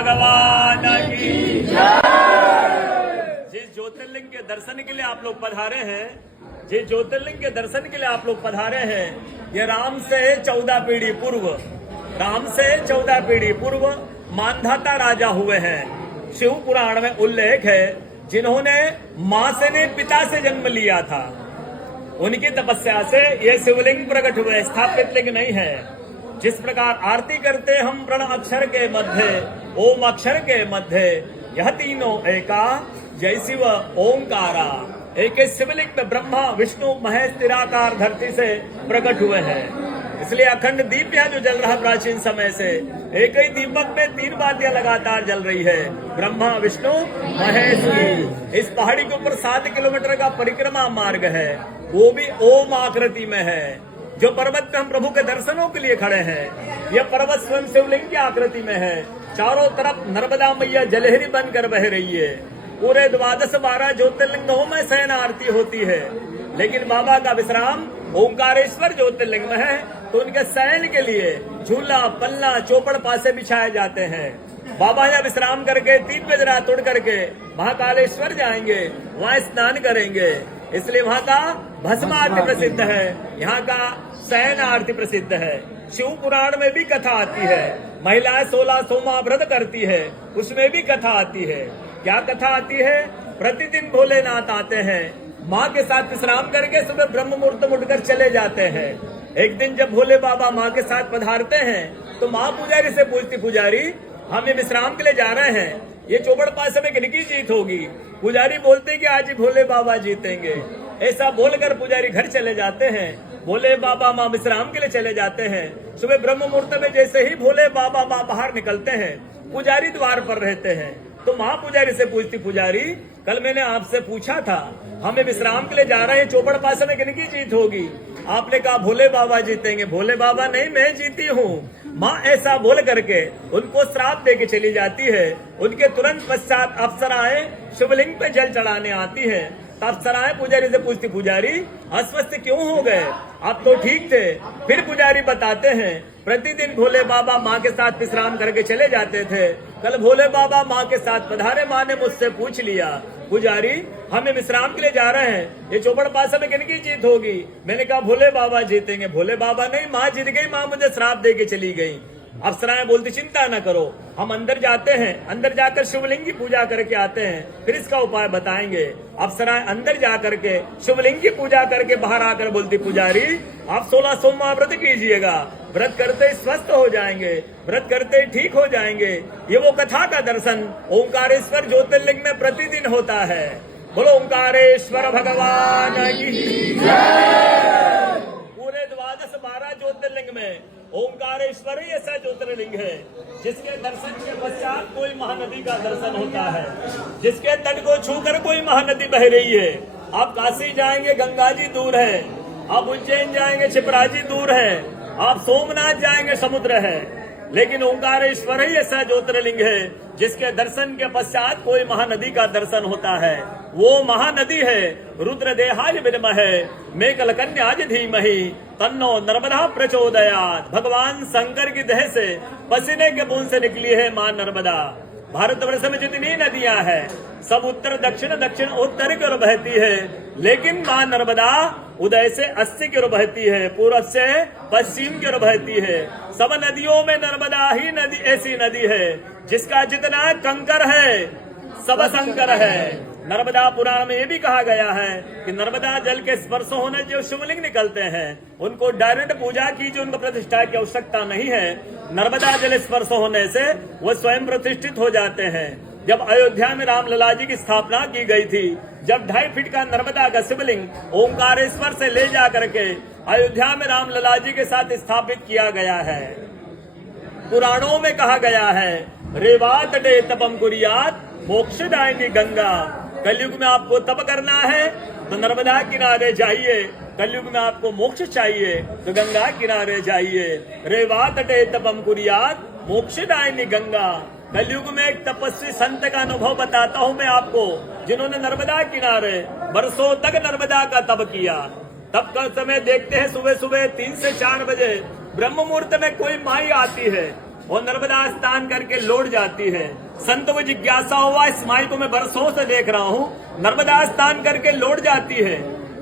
भगवान की जय। जिस ज्योतिर्लिंग के दर्शन के लिए आप लोग पधारे हैं, जिस ज्योतिर्लिंग के दर्शन के लिए आप लोग पधारे हैं, ये राम से 14 पीढ़ी पूर्व, राम से 14 पीढ़ी पूर्व मानधाता राजा हुए हैं। शिव पुराण में उल्लेख है, जिन्होंने मां से ने पिता से जन्म लिया था, उनकी तपस्या से ये शिवलिंग प्रकट हुए, स्थापित लिंग नहीं है। जिस प्रकार आरती करते हम प्रण अक्षर के मध्य, ओम अक्षर के मध्य, यह तीनों एका जय शिव ओंकारा। एक शिवलिंग में ब्रह्मा विष्णु महेश निराकार धरती से प्रकट हुए हैं। इसलिए अखंड दीप यह जो जल रहा प्राचीन समय से, एक ही दीपक में 3 बातियां लगातार जल रही है, ब्रह्मा विष्णु महेश की। इस पहाड़ी के ऊपर 7 किलोमीटर का परिक्रमा मार्ग है, वो भी ओम आकृति में है। जो पर्वत पे हम प्रभु के दर्शनों के लिए खड़े हैं, यह पर्वत स्वयं शिवलिंग की आकृति में है। चारों तरफ नर्मदा मैया जलहरी बनकर बह रही है। पूरे 12 ज्योतिर्लिंगों में शयन आरती होती है, लेकिन बाबा का विश्राम ओंकारेश्वर ज्योतिर्लिंग में है, तो उनके शयन के लिए झूला पल्ला चौपड़ पासे बिछाए जाते हैं। बाबा यहाँ विश्राम करके 3 बजे रात उड़ करके महाकालेश्वर जाएंगे, वहाँ स्नान करेंगे। इसलिए वहाँ का भस्म आरती प्रसिद्ध है, यहाँ का शयन आरती प्रसिद्ध है। शिव पुराण में भी कथा आती है, महिलाएं 16 सोमा व्रत करती है, उसमें भी कथा आती है। क्या कथा आती है? प्रतिदिन भोलेनाथ आते हैं, माँ के साथ विश्राम करके सुबह ब्रह्म मुहूर्त में उठकर चले जाते हैं। एक दिन जब भोले बाबा माँ के साथ पधारते हैं, तो माँ पुजारी से पूछती, पुजारी हम ये विश्राम के लिए जा रहे हैं, ये चौबड़ पास में किनकी जीत होगी? पुजारी बोलते कि आज ही भोले बाबा जीतेंगे। ऐसा बोलकर पुजारी घर चले जाते हैं। भोले बाबा माँ विश्राम के लिए चले जाते हैं। सुबह ब्रह्म मुहूर्त में जैसे ही भोले बाबा माँ बाहर निकलते हैं, पुजारी द्वार पर रहते हैं। तो माँ पुजारी से पूछती, पुजारी कल मैंने आपसे पूछा था, हमें विश्राम के लिए जा रहे हैं, चौपड़ पास में किनकी जीत होगी? आपने कहा भोले बाबा जीतेंगे। भोले बाबा नहीं, मैं जीती हूँ। माँ ऐसा बोल करके उनको श्राप दे के चली जाती है। उनके तुरंत पश्चात अप्सराएं शिवलिंग पे जल चढ़ाने आती है। अप्सराएं पुजारी से पूछती, पुजारी अस्वस्थ क्यों हो गए? आप तो ठीक थे। फिर पुजारी बताते हैं, प्रतिदिन भोले बाबा माँ के साथ विश्राम करके चले जाते थे। कल भोले बाबा माँ के साथ पधारे, माँ ने मुझसे पूछ लिया, पुजारी हमें विश्राम के लिए जा रहे हैं, ये चौपड़ पासा में किनकी जीत होगी? मैंने कहा भोले बाबा जीतेंगे। भोले बाबा नहीं, माँ जीत गई, माँ मुझे श्राप दे के चली गई। अप्सराएं बोलती, चिंता न करो, हम अंदर जाते हैं, अंदर जाकर शिवलिंग की पूजा करके आते हैं, फिर इसका उपाय बताएंगे। अप्सराएं अंदर जा करके शिवलिंग की पूजा करके बाहर आकर बोलती, पुजारी आप 16 सोमवार व्रत कीजिएगा, व्रत करते ही स्वस्थ हो जाएंगे, व्रत करते ही ठीक हो जाएंगे। ये वो कथा का दर्शन ओंकारेश्वर ज्योतिर्लिंग में प्रतिदिन होता है। बोलो ओंकारेश्वर भगवान की जय। पूरे 12 ज्योतिर्लिंग में ओंकारेश्वर ही ऐसा ज्योतिर्लिंग है, जिसके दर्शन के पश्चात कोई महानदी का दर्शन होता है, जिसके तट को छूकर कोई महानदी बह रही है। आप काशी जाएंगे, गंगा जी दूर है। आप उज्जैन जाएंगे, क्षिप्रा जी दूर है। आप सोमनाथ जाएंगे, समुद्र है। लेकिन ओंकारेश्वर ही ऐसा ज्योतिर्लिंग है, जिसके दर्शन के पश्चात कोई महानदी का दर्शन होता है। वो महानदी है रुद्रदेहाय विद्महे मेघलकन्याय धीमहि तन्नो नर्मदा प्रचोदयात्। भगवान शंकर की देह से पसीने के बूंद से निकली है मां नर्मदा। भारतवर्ष में जितनी नदियां हैं, सब उत्तर दक्षिण दक्षिण उत्तर की ओर बहती है, लेकिन मां नर्मदा उदय से 80 की ओर बहती है, पूर्व से पश्चिम की ओर बहती है। सब नदियों में नर्मदा ही नदी ऐसी नदी है, जिसका जितना कंकर है सब शंकर है। नर्मदा पुराण में ये भी कहा गया है कि नर्मदा जल के स्पर्श होने जो शिवलिंग निकलते हैं, उनको डायरेक्ट पूजा कीजिए, उनको प्रतिष्ठा की आवश्यकता नहीं है। नर्मदा जल स्पर्श होने से वो स्वयं प्रतिष्ठित हो जाते हैं। जब अयोध्या में रामलला जी की स्थापना की गई थी, जब 2.5 फीट का नर्मदा का शिवलिंग ओंकारेश्वर से ले जा करके अयोध्या में रामलला जी के साथ स्थापित किया गया है। पुराणों में कहा गया है, रेवात डे तपम कुरियात मोक्षदायिनी गंगा। कलयुग में आपको तप करना है तो नर्मदा किनारे जाइए, कलयुग में आपको मोक्ष चाहिए तो गंगा किनारे जाइए। रेवात डे तपम कुरियात मोक्षदायिनी गंगा। कलयुग में एक तपस्वी संत का अनुभव बताता हूँ मैं आपको, जिन्होंने नर्मदा किनारे बरसों तक नर्मदा का तप किया। तब का समय देखते हैं, सुबह सुबह 3 से 4 बजे ब्रह्म मुहूर्त में कोई माई आती है, वो नर्मदा स्नान करके लौट जाती है। संत को जिज्ञासा हुआ, इस माई को मैं बरसों से देख रहा हूँ, नर्मदा स्नान करके लौट जाती है,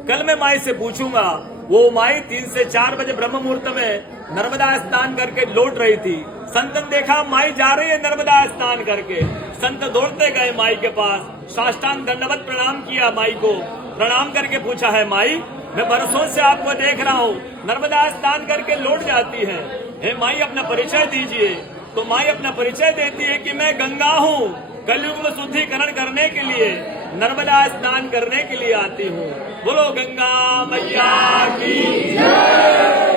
कल मैं माई से पूछूंगा। वो माई 3 से 4 बजे ब्रह्म मुहूर्त में नर्मदा स्नान करके लौट रही थी। संत ने देखा माई जा रही है नर्मदा स्नान करके। संत दौड़ते गए माई के पास, साष्टांग दंडवत प्रणाम किया माई को। प्रणाम करके पूछा है माई, मैं बरसों से आपको देख रहा हूँ, नर्मदा स्नान करके लौट जाती है, हे माई अपना परिचय दीजिए। तो माई अपना परिचय देती है कि मैं गंगा हूँ, कलयुग में शुद्धिकरण करने के लिए नर्मदा स्नान करने के लिए आती हूँ। बोलो गंगा मैया की जय,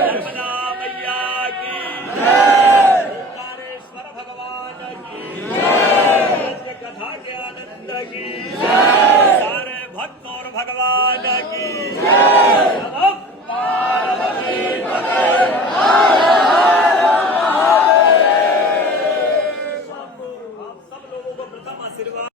नर्मदा मैया की जय, ओंकारेश्वर भगवान की जय, कथा के आनंद की जय, सारे भक्त और भगवान की जय। आप सब लोगों को प्रथम आशीर्वाद।